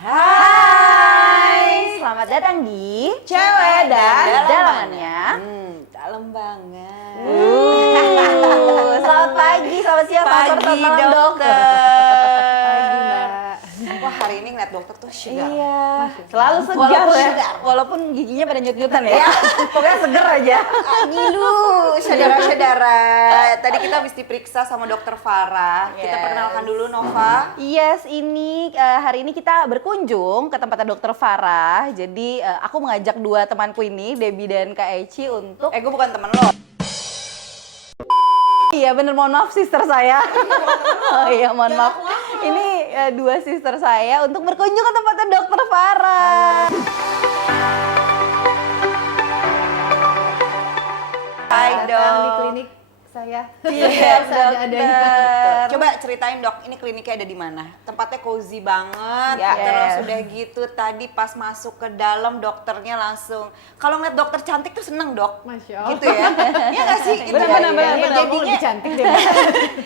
Hai, selamat datang di Cewek dan Dalamannya. Dalam banget. Selamat pagi, selamat siang, selamat sore, selamat malam, dokter. Pagi, Mbak. Wah, hari ini ngeliat dokter tuh segar. Iya, selalu segar Walaupun ya. segar. Walaupun giginya pada nyut-nyutan ya. Pokoknya seger aja. Ngilu, saudara-saudara. Tadi kita habis diperiksa sama dokter Farah. Kita Yes. perkenalkan dulu Nova. Yes, ini hari ini kita berkunjung ke tempatnya dokter Farah. Jadi aku mengajak dua temanku ini, Debbie dan Kak Eci untuk Gue bukan temen lo. Iya bener, mohon maaf sister saya. Oh iya mohon maaf. Ini dua sister saya untuk berkunjung ke tempatnya dokter Farah. Hai Datang di dok. klinik saya. Iya Ada-ada. Coba ceritain dok, ini kliniknya ada di mana? Tempatnya cozy banget. Ya. Terus Yes. udah gitu tadi pas masuk ke dalam dokternya langsung. Kalau ngeliat dokter cantik tuh seneng dok. Masya Allah. Gitu ya? Iya nggak sih? Itu Benar-benar ya. aku Jadinya lebih cantik deh.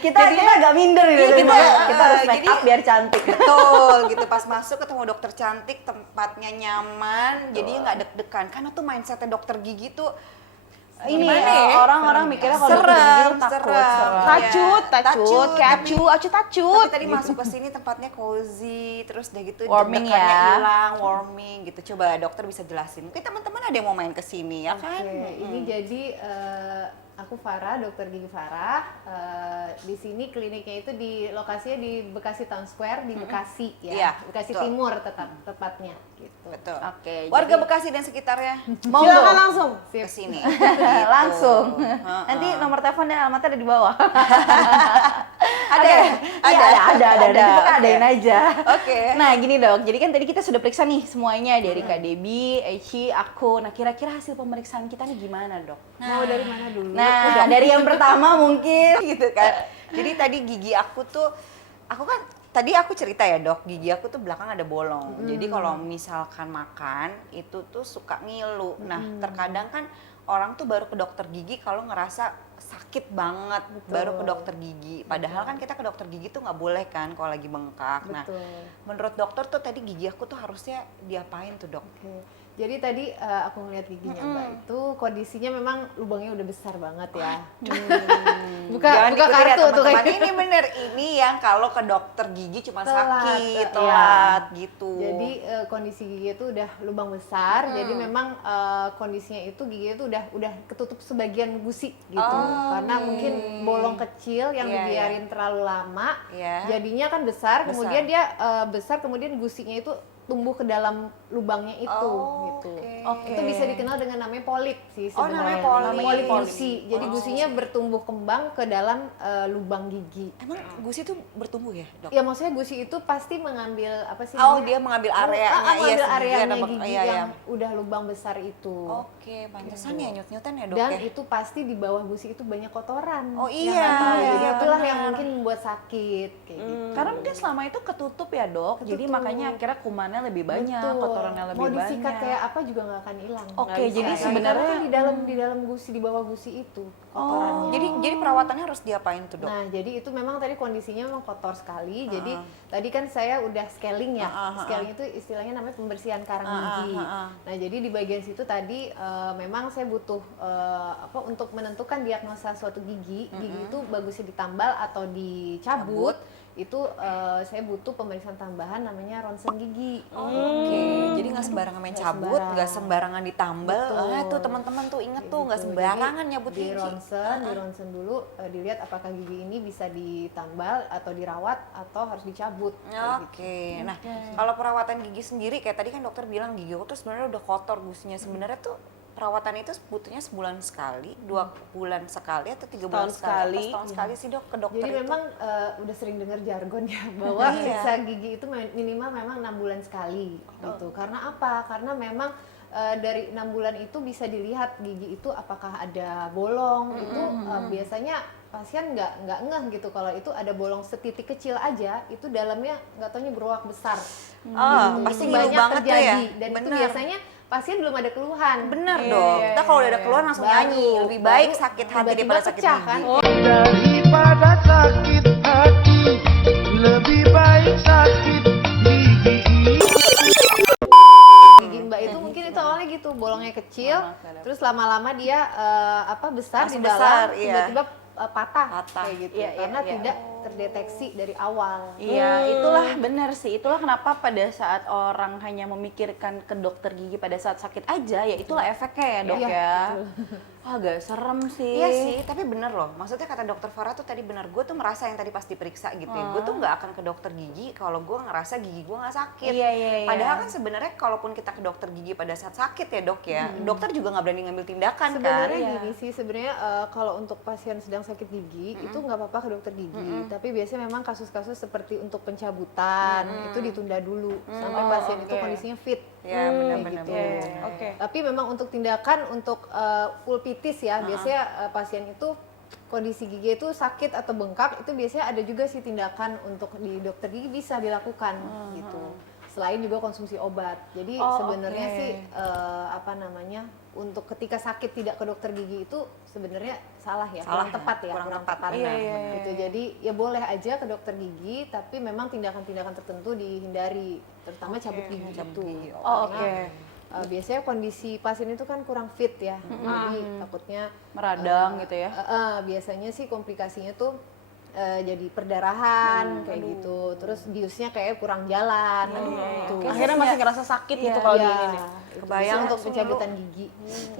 Kita agak minder gitu. Iya, Kita harus make jadi- up biar cantik. betul gitu, pas masuk ketemu dokter cantik, tempatnya nyaman, jadi nggak deg-degan. Karena tuh mindsetnya dokter gigi tuh Ini gimana ya? orang-orang mikirnya kalau dokter gigi tuh takut, serem. Tacut, Iya, tacut, kayak acu, tapi tacut. tadi masuk ke sini tempatnya cozy, terus udah gitu Warming deg-degannya ya. hilang, warming gitu. Coba dokter bisa jelasin. Mungkin teman-teman ada yang mau main ke sini ya kan? Oke, ini jadi aku Farah, dokter gigi Farah. Di sini kliniknya itu di lokasinya di Bekasi Town Square di Bekasi ya. Iya, Bekasi betul. Timur tepatnya gitu. Betul. Oke, Warga jadi- Bekasi dan sekitarnya Monggo. Silakan langsung. ke sini. Langsung. Heeh. Nanti nomor telepon dan alamatnya ada di bawah. Ada ya? Iya, ada. Nanti kita Oke. adain aja. Oke. Nah gini dok, jadi kan tadi kita sudah periksa nih semuanya dari Kak Debbie, Eci, aku. Nah kira-kira hasil pemeriksaan kita nih gimana dok? Mau dari mana dulu? Nah dari yang pertama mungkin. Gitu kan. Jadi tadi gigi aku tuh, aku kan tadi aku cerita ya dok, gigi aku tuh belakang ada bolong. Jadi kalau misalkan makan itu tuh suka ngilu. Nah terkadang kan orang tuh baru ke dokter gigi kalau ngerasa sakit banget, baru ke dokter gigi. Padahal kan kita ke dokter gigi tuh nggak boleh kan kalau lagi bengkak. Nah Betul. menurut dokter tuh tadi gigi aku tuh harusnya diapain tuh dok? Oke. Jadi tadi aku ngeliat giginya Mbak itu kondisinya memang lubangnya udah besar banget ya. Jangan Buka dikutin ya, kartu tuh teman-teman. kayak. Ini bener, ini yang kalau ke dokter gigi cuma Telat, sakit, iya. telat gitu. Jadi kondisi gigi itu udah lubang besar, jadi memang kondisinya itu gigi itu udah ketutup sebagian gusi gitu. Oh, Karena mungkin bolong kecil yang Iya, dibiarin terlalu lama, Iya. jadinya kan besar, Besar. kemudian dia besar, kemudian gusinya itu tumbuh ke dalam lubangnya itu Oh, gitu. oke. Itu bisa dikenal dengan namanya polip sih Oh, sebenarnya. namanya polip. gusi. Jadi gusinya bertumbuh kembang ke dalam lubang gigi. Emang gusi itu bertumbuh ya dok? Ya maksudnya gusi itu pasti mengambil apa sih? Oh namanya? dia mengambil areanya, mengambil iya, areanya sendiri, ada gigi iya, iya. yang udah lubang besar itu. Oke, pantesan ya nyut-nyutan ya dok Dan ya? itu pasti di bawah gusi itu banyak kotoran. Oh, yang iya, nggak tahu. Jadi iya, itulah benar. yang mungkin membuat sakit kayak gitu. Karena mungkin selama itu ketutup ya dok, jadi Ketutup. makanya akhirnya kumannya lebih banyak, Betul. kotorannya lebih Mau banyak. disikat kayak apa juga nggak akan hilang. Oke, Nggak bisa. jadi Karena sebenarnya- kan di dalam gusi, di bawah gusi itu kotorannya. Jadi perawatannya harus diapain tuh dok? Nah, jadi itu memang tadi kondisinya memang kotor sekali. Jadi tadi kan saya udah scaling ya. Scaling itu istilahnya namanya pembersihan karang gigi. Nah, jadi di bagian situ tadi memang saya butuh apa untuk menentukan diagnosa suatu gigi. Gigi itu bagusnya ditambal atau dicabut. Itu saya butuh pemeriksaan tambahan namanya ronsen gigi. Oke, jadi nggak sembarangan main Nggak cabut, sembarang. nggak sembarangan ditambal. Betul. Tuh teman-teman tuh inget tuh nggak Gitu. sembarangan Jadi, nyabut di gigi. ronsen dulu dilihat apakah gigi ini bisa ditambal atau dirawat atau harus dicabut. kayak gitu. Oke, nah kalau perawatan gigi sendiri kayak tadi kan dokter bilang gigi aku tuh sebenarnya udah kotor gusinya. Sebenarnya tuh perawatan itu butuhnya sebulan sekali, 2 bulan sekali atau 3 bulan Setahun sekali? sekali. Apa setahun sekali sih dok ke dokter Jadi itu? memang udah sering dengar jargon ya bahwa Iya. periksa gigi itu minimal memang 6 bulan sekali gitu. Karena apa? Karena memang dari 6 bulan itu bisa dilihat gigi itu apakah ada bolong. Itu biasanya pasien nggak ngeh gitu kalau itu ada bolong setitik kecil aja, itu dalamnya nggak taunya beruang besar. Pasti Itu ngilu banyak banget tuh ya. terjadi dan itu Bener. biasanya pasien belum ada keluhan. Bener Iya, dong. iya, Kita kalau udah iya. ada keluhan langsung Baru- nyanyi. Lebih baik baru sakit hati tiba-tiba daripada sakit pecah, gigi. kan? Daripada sakit hati, lebih baik sakit gigi. lubangnya kecil, Mama, terus lama-lama dia besar Langsung di dalam, besar, iya. tiba-tiba patah kayak gitu, Iya, karena iya. tidak terdeteksi dari awal. Iya, itulah benar sih. Itulah kenapa pada saat orang hanya memikirkan ke dokter gigi pada saat sakit aja, ya itulah efeknya ya, Dok Iya, ya. Wah, agak serem sih. Iya sih, tapi bener loh. Maksudnya kata dokter Farah tuh tadi bener. Gue tuh merasa yang tadi pas diperiksa gitu ya. Gue tuh nggak akan ke dokter gigi kalau gue ngerasa gigi gue nggak sakit. Iya, iya, iya. Padahal kan sebenarnya kalaupun kita ke dokter gigi pada saat sakit ya dok ya, dokter juga nggak berani ngambil tindakan Sebenarnya kan. gini sih, sebenarnya kalau untuk pasien sedang sakit gigi itu nggak apa-apa ke dokter gigi. Tapi biasanya memang kasus-kasus seperti untuk pencabutan itu ditunda dulu sampai pasien itu kondisinya fit. Ya benar-benar. gitu. Oke. Tapi memang untuk tindakan untuk pulpitis ya, biasanya pasien itu kondisi gigi itu sakit atau bengkak itu biasanya ada juga sih tindakan untuk di dokter gigi bisa dilakukan gitu. Selain juga konsumsi obat. Jadi sebenarnya oke. sih untuk ketika sakit tidak ke dokter gigi itu sebenarnya salah ya, Salah kurang ya, tepat ya, kurang tepat. tepat. Iya, Nah, iya, gitu. Jadi ya boleh aja ke dokter gigi, tapi memang tindakan-tindakan tertentu dihindari, terutama cabut gigi cabut itu. gigi. Oh, Karena, oke. biasanya kondisi pasien itu kan kurang fit ya, jadi takutnya Meradang gitu ya. biasanya sih komplikasinya tuh jadi perdarahan kayak gitu, terus biusnya kayak kurang jalan, gitu. Akhirnya masih ngerasa sakit gitu kalau Iya, gini nih. itu Kebayang biasanya untuk langsung pencabutan gigi.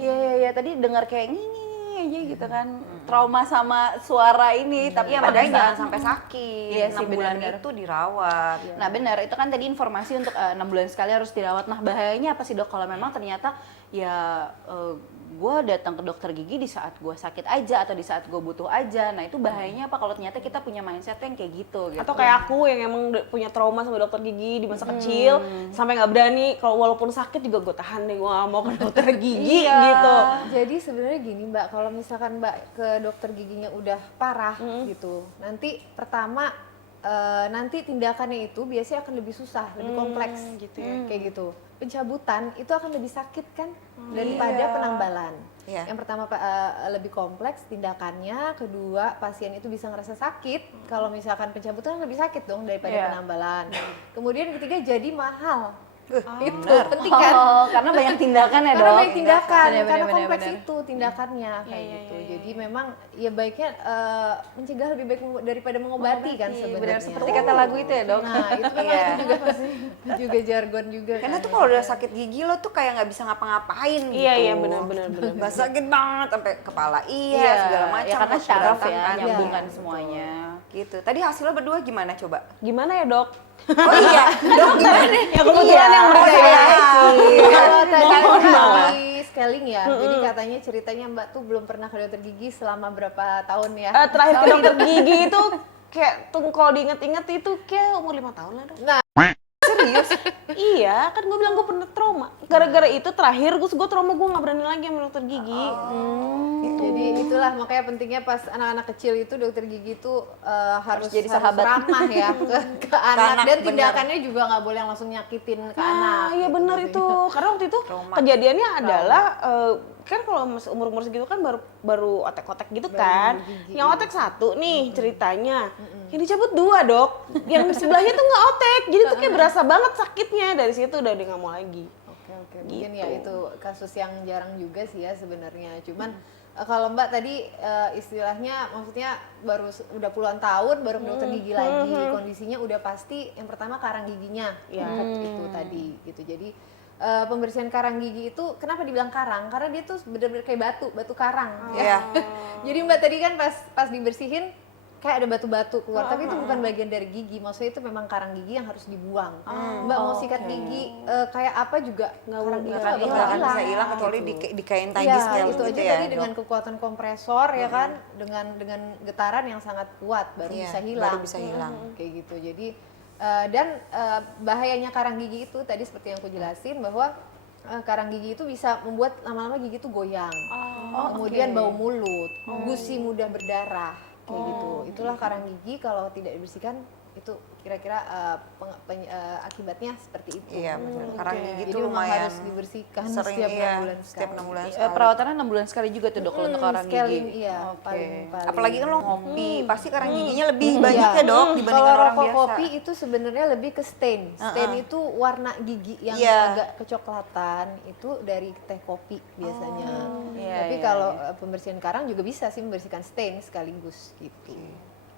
Iya, iya, iya. Tadi dengar kayak ngini aja gitu kan. Trauma sama suara ini, tapi Iya pada makanya saat jangan sampai sakit. Iya sih, 6 bulan benar-benar. itu dirawat. Nah benar, itu kan tadi informasi untuk 6 bulan sekali harus dirawat. Nah bahayanya apa sih dok kalau memang ternyata ya gue datang ke dokter gigi di saat gue sakit aja atau di saat gue butuh aja. Nah itu bahayanya apa kalau ternyata kita punya mindset yang kayak gitu. Atau kayak aku yang emang punya trauma sama dokter gigi di masa kecil sampai nggak berani kalau walaupun sakit juga gue tahan deh, gue nggak mau ke dokter gigi gitu. Jadi sebenarnya gini Mbak, kalau misalkan Mbak ke dokter giginya udah parah gitu, nanti pertama nanti tindakannya itu biasanya akan lebih susah, lebih kompleks gitu ya. kayak gitu. Pencabutan itu akan lebih sakit kan daripada penambalan. Iya. Yang pertama lebih kompleks tindakannya, kedua pasien itu bisa ngerasa sakit. Kalau misalkan pencabutan lebih sakit dong daripada Iya. penambalan. Kemudian ketiga jadi mahal. Itu bener. penting kan? Oh, karena banyak tindakan ya Karena dok. banyak tindakan, Bener, karena bener, kompleks bener. itu tindakannya kayak gitu. Jadi memang ya baiknya mencegah lebih baik daripada mengobati kan sebenarnya. Benar seperti kata lagu itu ya dok. Nah itu memang Iya. itu juga pasti juga jargon juga. Karena kan, tuh ya. kalau udah sakit gigi lo tuh kayak nggak bisa ngapa-ngapain gitu. Iya iya benar-benar. Gak sakit banget sampai kepala segala macam. Ya karena terus syaraf ya, berantakan. nyambungan Iya, semuanya. Gitu. Tadi hasilnya berdua gimana coba? Gimana ya dok? Oh iya, dok gimana? Ya kebetulan yang merasa iya. Kalau tadi Mohon maaf. di scaling ya, jadi katanya ceritanya Mbak tuh belum pernah ke dokter gigi selama berapa tahun ya? Terakhir ke dokter gigi itu kayak tuh kalau diinget-inget itu kayak umur 5 tahun lah dok. Nah, Serius? Iya, kan gue bilang gue pernah trauma. Gara-gara itu terakhir gue trauma, gue nggak berani lagi sama dokter gigi. jadi itulah makanya pentingnya pas anak-anak kecil itu dokter gigi itu harus jadi sahabat. ramah ya ke anak, anak, dan bener. tindakannya juga nggak boleh langsung nyakitin ke anak. Nah, iya gitu. benar itu. Karena waktu itu Trauma. kejadiannya adalah kan kalau umur-umur segitu kan baru otek-otek gitu kan. Yang otek satu nih ceritanya. Yang dicabut 2 dok. Yang sebelahnya tuh nggak otek. Jadi tuh kayak berasa banget sakitnya. Dari situ udah nggak mau lagi. Oke, mungkin ya Gitu. itu kasus yang jarang juga sih ya sebenarnya. Cuman kalau Mbak tadi istilahnya maksudnya udah puluhan tahun baru ke dokter gigi lagi, kondisinya udah pasti yang pertama karang giginya, Ya. itu tadi gitu. Jadi pembersihan karang gigi itu kenapa dibilang karang? Karena dia tuh bener-bener kayak batu karang. Iya. Jadi Mbak tadi kan pas dibersihin kayak ada batu-batu keluar, tapi itu bukan bagian dari gigi. Maksudnya itu memang karang gigi yang harus dibuang. Mbak mau sikat gigi kayak apa juga karang gigi Nggak nggak akan bakal bisa hilang kecuali gitu. di kain Iya, tagis kayak itu gitu aja ya. tadi dengan kekuatan kompresor ya kan, dengan getaran yang sangat kuat baru Iya, bisa hilang. baru bisa hilang. Kayak gitu. Jadi bahayanya karang gigi itu tadi seperti yang aku jelasin bahwa karang gigi itu bisa membuat lama-lama gigi itu goyang. Kemudian bau mulut, gusi mudah berdarah kayak gitu. Itulah karang gigi kalau tidak dibersihkan itu kira-kira akibatnya seperti itu. Iya benar. Karang gigi Jadi itu memang lumayan harus dibersihkan sering, setiap 6 iya, bulan setiap sekali. 6 bulan Eh, sekali. perawatannya 6 bulan sekali juga tuh dok kalau untuk karang gigi. Scaling, iya, Oke. paling. Apalagi kan lo ngopi, pasti karang giginya lebih banyak Iya. ya dok dibandingkan Kalau orang rokok biasa. kopi itu sebenarnya lebih ke stain. Stain itu warna gigi yang Iya. agak kecoklatan itu dari teh kopi biasanya. Iya, Tapi iya, kalau pembersihan karang juga bisa sih membersihkan stain sekaligus gitu.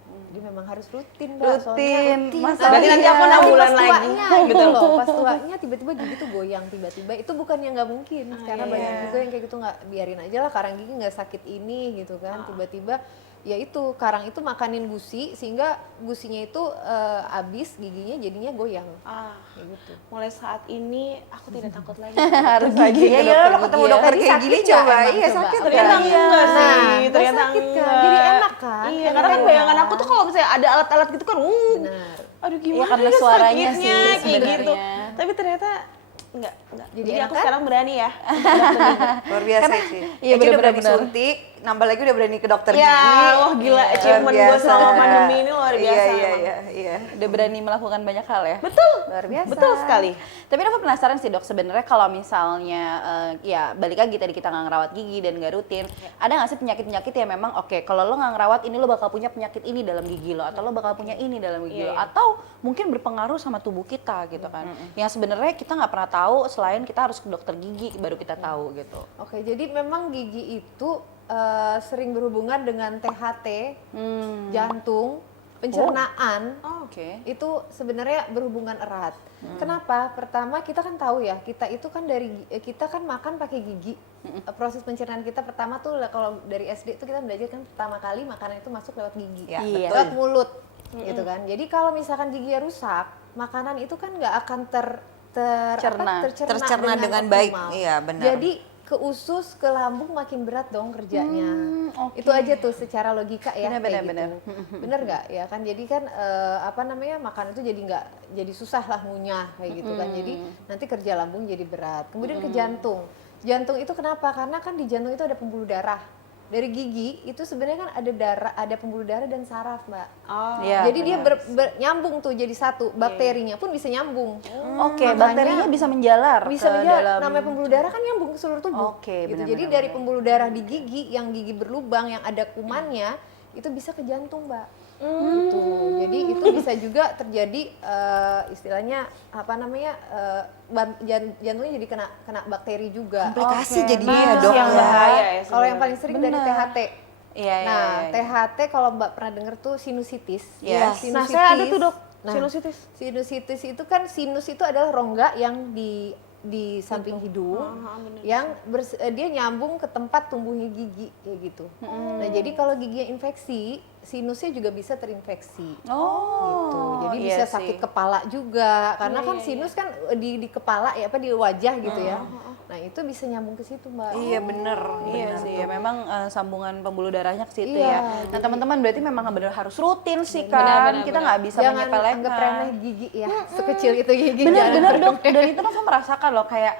Jadi memang harus rutin, Mbak. Rutin. Masa Berarti nanti aku 6 bulan pas lagi. tuanya gitu loh. Pas tuanya tiba-tiba gigi tuh goyang tiba-tiba. Itu bukan yang nggak mungkin. Karena banyak juga yang kayak gitu nggak biarin aja lah karang gigi nggak sakit ini gitu kan. Tiba-tiba ya itu karang itu makanin gusi sehingga gusinya itu habis giginya jadinya goyang. Kayak gitu. Mulai saat ini aku tidak takut lagi. Harus Iya, ke iya, lo ketemu gigi ya. dokter Tadi kayak sakit gini nggak coba, emang? iya Coba. sakit Ternyata kan? enggak Nah, sih, nggak ternyata sakit kan? enggak. Jadi enak kan? Iya, Enak karena kan ya. bayangan aku tuh kalau misalnya ada alat-alat gitu kan, Benar. aduh Iya, gimana karena ya suaranya sakitnya, sih kayak sebenarnya. gitu. Tapi ternyata enggak. Jadi Jadi enak aku kan? sekarang berani ya. Luar biasa sih. iya, Eci udah berani bener-bener. suntik, nambah lagi udah berani ke dokter Ya, gigi. wah gila, Luar achievement gue biasa. selama pandemi ini luar biasa. Iya, emang. iya. Udah berani melakukan banyak hal ya. Betul. Luar biasa. Betul sekali. Tapi aku penasaran sih dok, sebenarnya kalau misalnya ya balik lagi tadi kita nggak ngerawat gigi dan nggak rutin, ada nggak sih penyakit-penyakit yang memang oke kalau lo nggak ngerawat ini lo bakal punya penyakit ini dalam gigi lo atau lo bakal punya ini dalam gigi lo atau mungkin berpengaruh sama tubuh kita gitu kan? Yang sebenarnya kita nggak pernah tahu selain kita harus ke dokter gigi baru kita tahu gitu. Oke, jadi memang gigi itu sering berhubungan dengan THT, jantung, pencernaan. Oke. Itu sebenarnya berhubungan erat. Kenapa? Pertama kita kan tahu ya, kita itu kan kita kan makan pakai gigi. Proses pencernaan kita pertama tuh kalau dari SD itu kita belajar kan pertama kali makanan itu masuk lewat gigi, Ya, Iya. lewat mulut, gitu kan. Jadi kalau misalkan giginya rusak, makanan itu kan nggak akan Tercerna dengan baik. optimal. Iya, benar. Jadi ke usus, ke lambung makin berat dong kerjanya. oke. Itu aja tuh secara logika ya. Benar, kayak benar, gitu. Bener nggak ya kan? Jadi kan makanan itu jadi nggak jadi susah lah ngunyah kayak gitu kan. Jadi nanti kerja lambung jadi berat. Kemudian ke jantung. Jantung itu kenapa? Karena kan di jantung itu ada pembuluh darah. Dari gigi itu sebenarnya kan ada darah, ada pembuluh darah dan saraf, Mbak. Oh. Iya, Jadi dia benar. nyambung tuh jadi satu. Bakterinya pun bisa nyambung. Oke, Makanya bakterinya bisa menjalar bisa ke menjalar. dalam. Namanya pembuluh darah kan nyambung ke seluruh tubuh. Oke, gitu. benar, Jadi benar, dari benar. pembuluh darah di gigi yang gigi berlubang yang ada kumannya itu bisa ke jantung, Mbak. Gitu. Jadi itu bisa juga terjadi istilahnya jantungnya jadi kena bakteri juga. Komplikasi Oke, jadinya nah, ya dok. yang ya. bahaya ya. Kalau yang paling sering dari Benar. THT. Iya, iya, Nah, iya, iya. THT kalau Mbak pernah dengar tuh sinusitis. Yes. Nah, saya ada tuh dok, sinusitis. Sinusitis itu kan sinus itu adalah rongga yang di samping hidung yang dia nyambung ke tempat tumbuhnya gigi kayak gitu. Nah, jadi kalau giginya infeksi, sinusnya juga bisa terinfeksi. Gitu. Jadi iya bisa sih. sakit kepala juga karena kan sinus kan di kepala ya di wajah gitu ya. Nah, itu bisa nyambung ke situ, Mbak. Iya bener. Iya sih, ya memang sambungan pembuluh darahnya ke situ Iya, ya. Nah teman-teman berarti memang benar harus rutin sih kan. Kita nggak bisa Jangan menyepelekan. anggap remeh gigi ya, sekecil itu gigi. Bener-bener jangan. dok, dan itu Nova merasakan loh kayak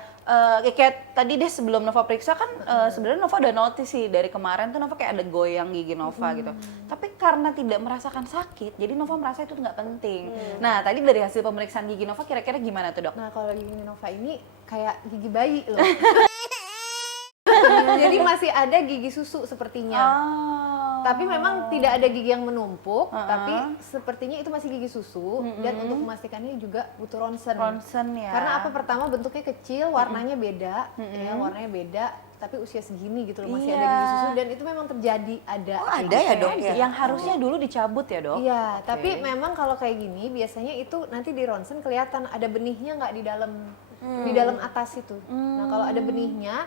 kayak tadi deh sebelum Nova periksa kan sebenarnya Nova udah notice sih dari kemarin tuh Nova kayak ada goyang gigi Nova gitu. Tapi karena tidak merasakan sakit, jadi Nova merasa itu nggak penting. Nah tadi dari hasil pemeriksaan gigi Nova kira-kira gimana tuh dok? Nah, kalau gigi Nova ini kayak gigi bayi loh. Jadi masih ada gigi susu sepertinya. Tapi memang tidak ada gigi yang menumpuk, tapi sepertinya itu masih gigi susu dan untuk memastikannya juga butuh ronsen. Ronsen ya. Karena apa? Pertama bentuknya kecil, warnanya beda, ya warnanya beda, tapi usia segini gitu loh masih ada Iya. gigi susu dan itu memang terjadi ada. Oh ada ya dok ya? Yang harusnya dulu dicabut ya dok? Iya, tapi memang kalau kayak gini biasanya itu nanti di ronsen kelihatan ada benihnya nggak di dalam atas itu. Nah kalau ada benihnya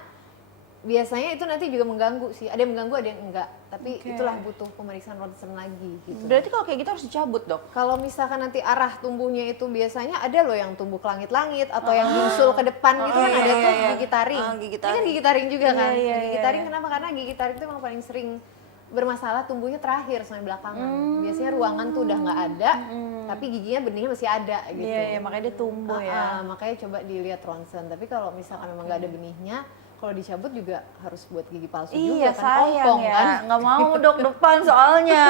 biasanya itu nanti juga mengganggu sih. Ada yang mengganggu, ada yang enggak. Tapi itulah butuh pemeriksaan ronsen lagi gitu. Berarti kalau kayak gitu harus dicabut dok? Kalau misalkan nanti arah tumbuhnya itu biasanya ada loh yang tumbuh ke langit-langit atau yang nyusul ke depan gitu kan ada tuh gigi taring. Gigi Ini kan taring. gigi taring juga kan. Iya, Nah, gigi iya, taring kenapa? Karena gigi taring itu emang paling sering bermasalah tumbuhnya terakhir sampai belakangan. Biasanya ruangan tuh udah nggak ada, tapi giginya benihnya masih ada gitu. Iya, makanya dia tumbuh ya. Makanya coba dilihat ronsen. Tapi kalau misalkan memang nggak ada benihnya, kalau dicabut juga harus buat gigi palsu Iya juga kan, sayang ompong ya, kan. nggak mau dok depan soalnya.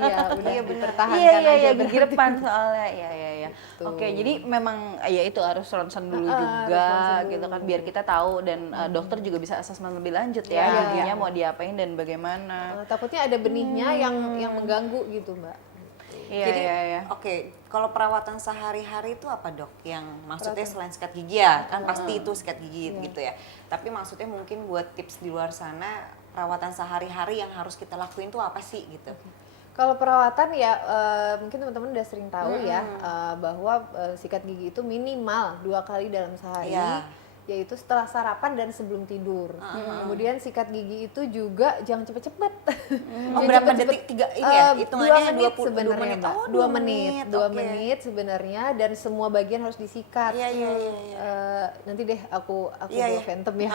Iya, udah dipertahankan Iya aja gigi berarti. depan soalnya, iya. Gitu. Oke, jadi memang ya itu harus ronsen dulu juga, harus ronsen gitu kan, dulu. biar kita tahu dan dokter juga bisa asesmen lebih lanjut ya, Iya. giginya mau diapain dan bagaimana. Takutnya ada benihnya yang mengganggu gitu Mbak. Iya, Jadi iya. oke, kalau perawatan sehari-hari itu apa dok? Yang maksudnya selain sikat gigi ya, kan pasti itu sikat gigi gitu ya. Tapi maksudnya mungkin buat tips di luar sana, perawatan sehari-hari yang harus kita lakuin tuh apa sih gitu? Kalau perawatan ya mungkin teman-teman udah sering tahu ya bahwa sikat gigi itu minimal 2 kali dalam sehari. Iya. Yaitu setelah sarapan dan sebelum tidur. Kemudian sikat gigi itu juga jangan cepet-cepet. Oh, berapa detik? Tiga ini ya? Hitungannya 2 menit 20 sebenarnya, Mbak. Oh, 2 menit. 2 oke. menit sebenarnya dan semua bagian harus disikat. Iya. Nanti deh aku Iya, bawa iya. phantom ya.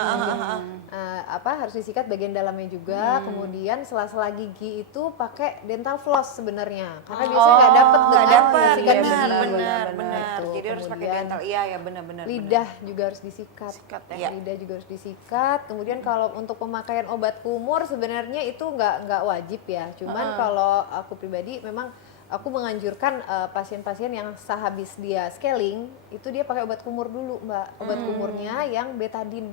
Harus disikat bagian dalamnya juga. Kemudian sela-sela gigi itu pakai dental floss sebenarnya. Karena biasanya nggak dapet nggak dengan dapet, sikat benar, gigi. benar. Tuh, Jadi harus pakai kemudian dental, iya ya benar. lidah juga harus disikat. ya. Lidah juga harus disikat. Kemudian kalau untuk pemakaian obat kumur sebenarnya itu nggak wajib ya. Cuman kalau aku pribadi memang aku menganjurkan pasien-pasien yang sehabis dia scaling itu dia pakai obat kumur dulu Mbak. Obat kumurnya yang betadine.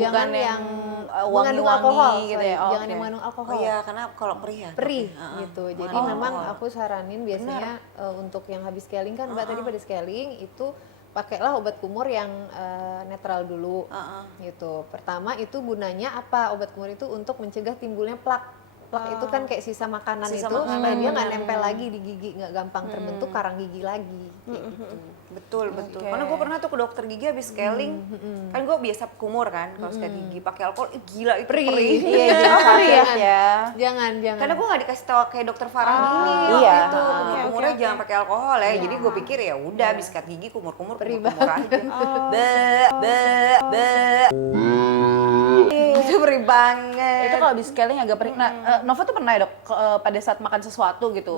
Jangan Bukan yang wangi-wangi mengandung alkohol gitu ya. Oh, jangan oke. yang mengandung alkohol. Oh iya, karena kalau perih ya. Perih gitu. Jadi Mengandung memang alkohol. aku saranin biasanya untuk yang habis scaling kan Mbak tadi pada scaling itu pakailah obat kumur yang netral dulu gitu. Pertama itu gunanya apa? Obat kumur itu untuk mencegah timbulnya plak. Plak itu kan kayak sisa makanan Sisa itu makanan, supaya dia nggak nempel lagi di gigi, nggak gampang terbentuk karang gigi lagi. Kayak gitu. Betul. Karena gue pernah tuh ke dokter gigi habis scaling, kan gue biasa kumur kan, kalau sikat gigi pakai alkohol, gila itu perih. Iya, jangan perih ya. Jangan. Karena gue nggak dikasih tahu kayak dokter Farah gini, iya. gitu. Kumurnya jangan pakai alkohol ya. Jadi gue pikir ya udah habis sikat gigi kumur Perih aja. Itu perih banget. Itu kalau habis scaling agak perih. Nah, Nova tuh pernah ya dok, pada saat makan sesuatu gitu,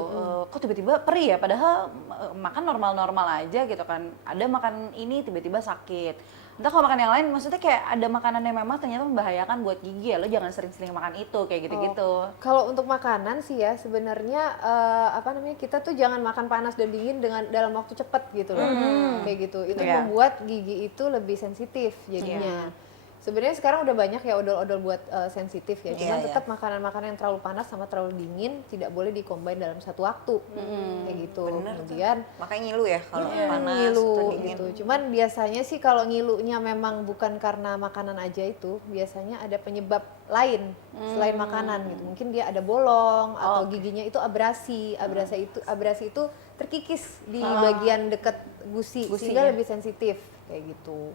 kok tiba-tiba perih ya, padahal makan normal-normal aja gitu kan. Ada makan ini tiba-tiba sakit. Entah kalau makan yang lain, maksudnya kayak ada makanan yang memang ternyata membahayakan buat gigi ya, lo jangan sering-sering makan itu, kayak gitu-gitu. Kalau untuk makanan sih ya sebenarnya kita tuh jangan makan panas dan dingin dalam waktu cepat gitu loh. Kayak gitu. Itu Iya. membuat gigi itu lebih sensitif jadinya. Sebenarnya sekarang udah banyak ya odol-odol buat sensitif ya. Cuman tetap makanan-makanan yang terlalu panas sama terlalu dingin tidak boleh dikombin dalam satu waktu. Kayak gitu. Kemudian Makanya ngilu ya kalau panas ngilu atau dingin. gitu. Cuman biasanya sih kalau ngilunya memang bukan karena makanan aja itu, biasanya ada penyebab lain selain makanan gitu. Mungkin dia ada bolong atau giginya itu abrasi. Abrasi itu terkikis di bagian dekat gusi sehingga lebih sensitif kayak gitu.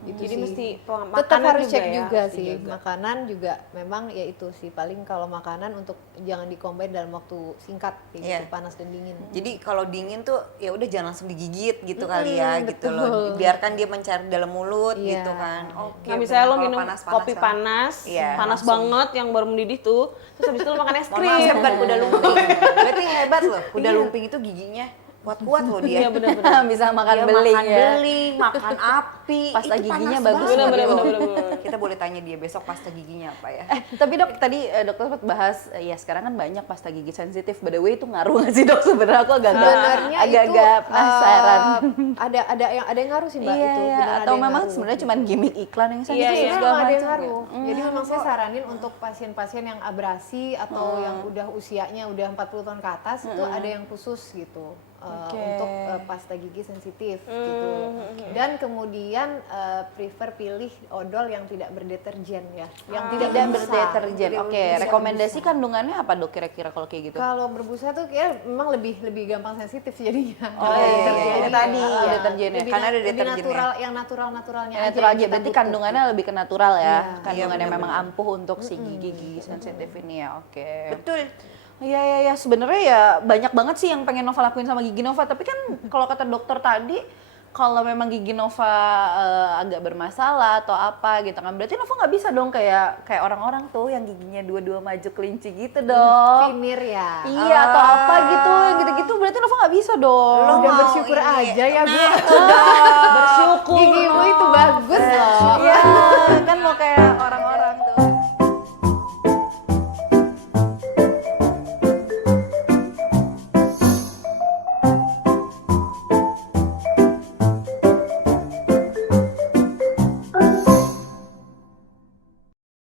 Gitu Jadi sih. mesti Tetap makanan harus cek ya, juga harus sih. dijaga. Makanan juga memang ya itu sih paling kalau makanan untuk jangan dikombin dalam waktu singkat kayak gitu, panas dan dingin. Jadi kalau dingin tuh ya udah jangan langsung digigit gitu kali ya gitu loh. Biarkan dia mencari dalam mulut Iya. gitu kan. Oke. Nah, misalnya lo kalau minum panas-panas kopi ya. panas, Iya, panas langsung. banget yang baru mendidih tuh, terus habis itu lo makan es Mohon maaf, saya krim. bukan kuda lumping. Berarti hebat loh. Kuda lumping itu giginya kuat-kuat loh dia. Iya benar-benar. Bisa makan Dia beling makan ya. beling, makan api. Pasta Itu giginya panas bagus banget banget. loh. Bener. Kita boleh tanya dia besok pasta giginya apa ya. Tapi dok, tadi dokter sempat bahas, ya sekarang kan banyak pasta gigi sensitif. By the way itu ngaruh nggak sih dok? Sebenarnya aku Sebenarnya agak-agak itu penasaran. ada yang ngaruh sih Mbak Iya, itu. iya. Benar ada Atau yang memang ngaruh. sebenarnya cuma gimmick iklan yang sensitif Iya, iya. Sebenarnya segala memang ada yang macam ngaruh. gitu. Jadi memang saya saranin untuk pasien-pasien yang abrasi atau yang udah usianya udah 40 tahun ke atas itu ada yang khusus gitu. Untuk pasta gigi sensitif gitu. Dan kemudian prefer pilih odol yang tidak berdeterjen ya, yang tidak berbusa. berdeterjen. Tidak Oke, berbusa. rekomendasi kandungannya apa dok kira-kira kalau kayak gitu? Kalau berbusa tuh kayak memang lebih gampang sensitif jadinya. Oh, iya, iya. Tadi, deterjennya. Lebih Karena ada lebih deterjennya. natural, yang naturalnya Ya, aja. natural yang aja, kita berarti butuh. kandungannya lebih ke natural ya. Iya. Kandungannya Iya, memang benar-benar. ampuh untuk si gigi sensitif ini ya. Oke. Betul. Iya. Sebenarnya ya banyak banget sih yang pengen Nova lakuin sama gigi Nova. Tapi kan kalau kata dokter tadi, kalau memang gigi Nova agak bermasalah atau apa gitu kan, berarti Nova nggak bisa dong kayak orang-orang tuh yang giginya dua-dua maju kelinci gitu dong. Finir ya. Iya atau apa gitu, yang gitu-gitu. Berarti Nova nggak nggak bisa dong. Lo Udah mau bersyukur ini. aja ya Bu. Bersyukur. Gigimu itu bagus loh. Iya, kan mau kayak orang-orang